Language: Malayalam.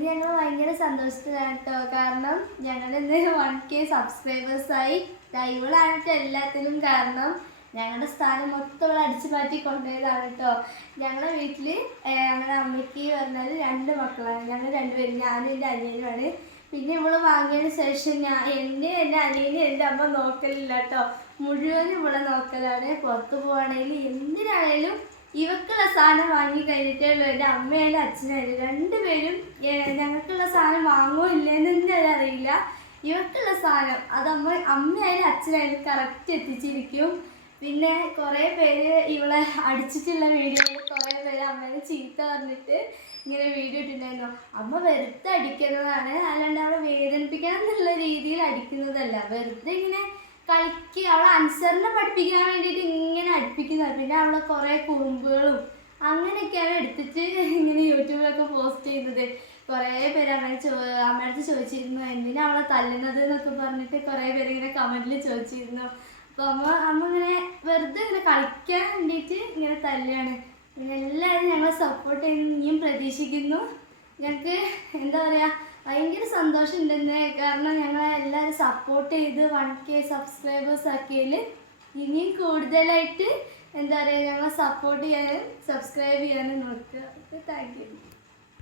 ഇന്ന് ഞങ്ങൾ ഭയങ്കര സന്തോഷത്തിലാണ് കേട്ടോ. കാരണം ഞങ്ങൾ ഇന്ന് 1K സബ്സ്ക്രൈബേഴ്സായി. ഇവളാണ് എല്ലാത്തിനും കാരണം. ഞങ്ങളുടെ സ്ഥാനം മൊത്തം അടിച്ചു മാറ്റി കൊണ്ടുപോയതാണ് കേട്ടോ. ഞങ്ങളുടെ വീട്ടിൽ ഞങ്ങളുടെ അമ്മയ്ക്ക് പറഞ്ഞാൽ 2 മക്കളാണ്. ഞങ്ങൾ 2 പേരും, ഞാനും എൻ്റെ അനിയനുമാണ്. പിന്നെ ഇവള് വാങ്ങിയതിന് ശേഷം എൻ്റെ അനിയനും എൻ്റെ അമ്മ നോക്കലില്ല കേട്ടോ. മുഴുവനും ഇവളെ നോക്കലാണ്. പുറത്ത് പോവുകയാണെങ്കിലും എന്തിനാണേലും ഇവക്കുള്ള സാധനം വാങ്ങി കഴിഞ്ഞിട്ടേ ഉള്ളൂ എൻ്റെ അമ്മയായാലും അച്ഛനായാലും 2 പേരും ഞങ്ങൾക്കുള്ള സാധനം വാങ്ങുമോ ഇല്ലെന്ന് തന്നെ അറിയില്ല. ഇവക്കുള്ള സാധനം അത് അമ്മയായാലും അച്ഛനായാലും കറക്റ്റ് എത്തിച്ചിരിക്കും. പിന്നെ കുറേ പേര് ഇവളെ അടിച്ചിട്ടുള്ള വീഡിയോയിൽ കുറേ പേര് അമ്മേനെ ചീത്ത പറഞ്ഞിട്ട് ഇങ്ങനെ വീഡിയോ ഇട്ടിട്ടുണ്ടായിരുന്നു. അമ്മ വെറുതെ അടിക്കുന്നതാണ്, അല്ലാണ്ട് അവളെ വേദനിപ്പിക്കണം എന്നുള്ള രീതിയിൽ അടിക്കുന്നതല്ല. വെറുതെ ഇങ്ങനെ കളിക്ക് അവളെ അനുസരണം പഠിപ്പിക്കാൻ വേണ്ടിയിട്ട് ഇങ്ങനെ അടുപ്പിക്കുന്നത്. പിന്നെ അവളെ കുറേ കുറുമ്പുകളും അങ്ങനെയൊക്കെയാണ് എടുത്തിട്ട് ഇങ്ങനെ യൂട്യൂബിലൊക്കെ പോസ്റ്റ് ചെയ്യുന്നത്. കുറേ പേര് അമ്മയടുത്ത് ചോദിച്ചിരുന്നു എന്തിനാ അവളെ തല്ലുന്നത് എന്നൊക്കെ പറഞ്ഞിട്ട് കുറേ പേര് ഇങ്ങനെ കമൻറ്റിൽ ചോദിച്ചിരുന്നു. അപ്പോൾ അമ്മ ഇങ്ങനെ വെറുതെ ഇങ്ങനെ കളിക്കാൻ വേണ്ടിയിട്ട് ഇങ്ങനെ തല്ലുകയാണ്. പിന്നെ എല്ലാവരും ഞങ്ങളെ സപ്പോർട്ട് ചെയ്യുന്നു ഇനിയും പ്രതീക്ഷിക്കുന്നു. ഞങ്ങൾക്ക് എന്താ പറയുക, ഭയങ്കര സന്തോഷമുണ്ടെന്ന്. കാരണം ഞങ്ങളെ എല്ലാവരും സപ്പോർട്ട് ചെയ്ത് 1K സബ്സ്ക്രൈബേഴ്സ് ആക്കിയതിൽ ഇനിയും കൂടുതലായിട്ട് എന്താ പറയുക ഞങ്ങളെ സപ്പോർട്ട് ചെയ്യാനും സബ്സ്ക്രൈബ് ചെയ്യാനും നോക്കുക. Thank you.